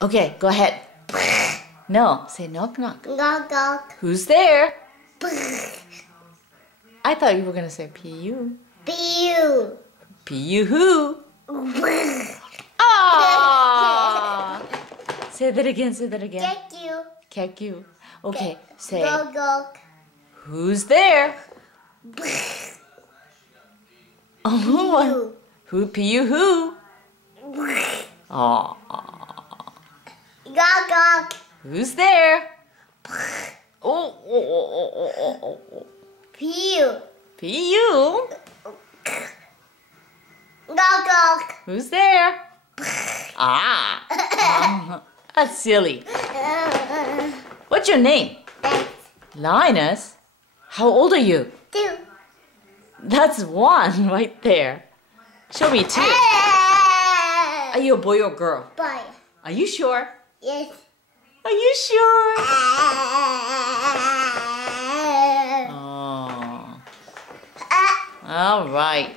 Okay, go ahead. No, say knock knock. Knock knock. Who's there? I thought you were gonna say P-U. Pew. P-U who? Ah! Say that again, say that again. Thank you. Kek-you. Okay, say Go go. who's there? Oh, who? P-U who? Oh, Go go. who's there? Oh, oh. Pew. P-U. Go go. Who's there? Ah, that's silly. What's your name? Linus? How old are you? 2. That's 1 right there. Show me 2. Are you a boy or girl? Boy. Are you sure? Yes. Are you sure? Oh. All right.